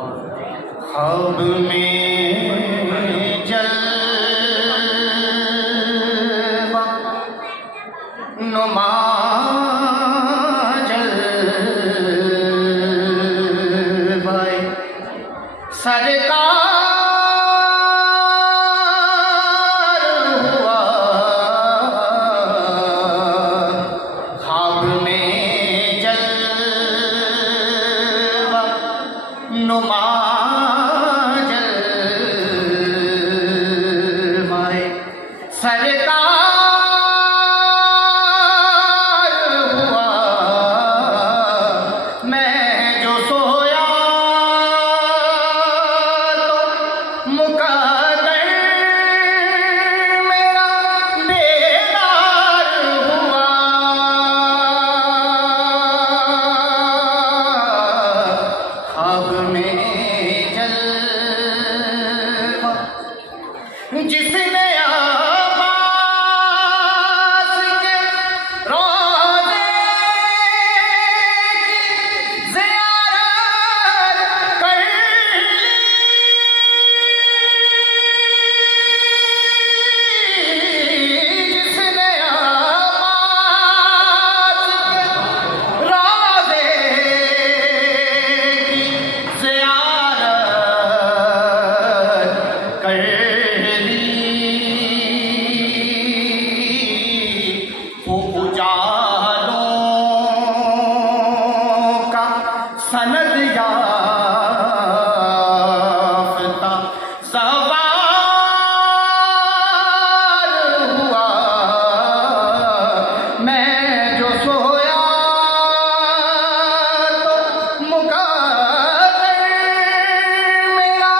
ख्वाब में जलवा नुमा जलवाए सरकार हुआ ख्वाब में जलवा नुमा जलवाए सरकार हुआ मैं जो सोया तो मुकद्दर मेरा बेदार हुआ ख्वाब में जलवा जिसने अब्बास के रोज़े की ज़ियारत कर ली जिसने अब्बास के रोज़े की ज़ियारत कर सनद याफ्ता सवार हुआ मैं जो सोया तो मुकद्दर मेरा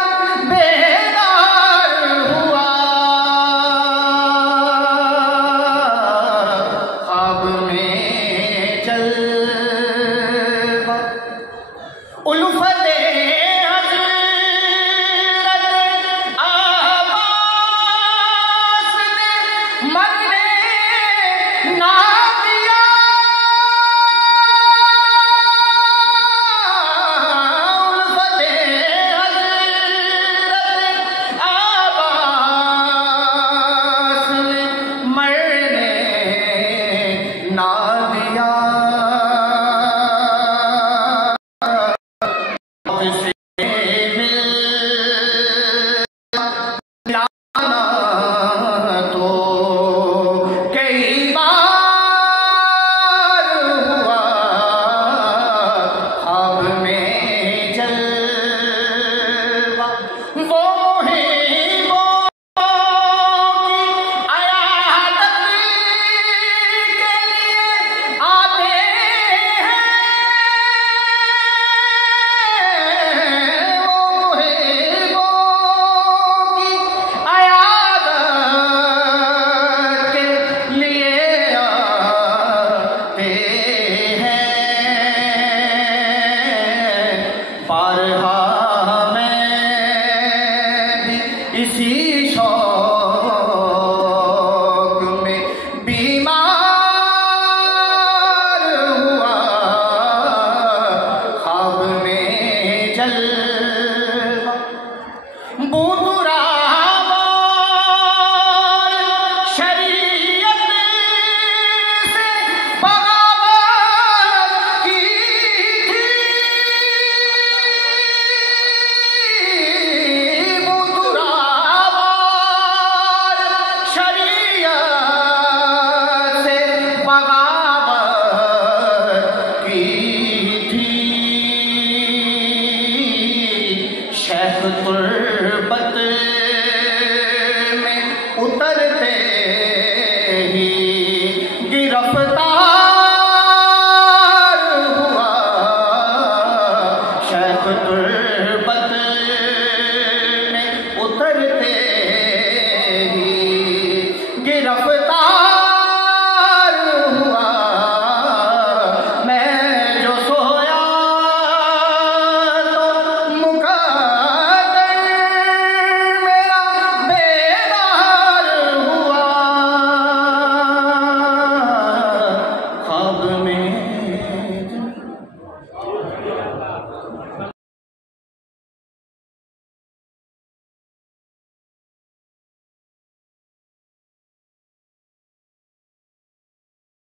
बेदार हुआ ख्वाब में जलवा उल्फते हज़रत अब्बास ने मरने ना दिया उल्फते हज़रत अब्बास ने मरने ना दिया तो कई बार हुआ ख्वाब में जलवा वो मुहिबों की अयादत के लिए आते हैं वो मुहिबों की अयादत के लिए आते हैं बारहा मैं भी इसी शौक में बीमार हुआ ख्वाब में जलवा बूतरा शरीयत से बगावत की थी बूतरा शरीयत से बगावत की थी शेख तुर्बत में उतरते ही गिरफ्तार हुआ शेख तुर्बत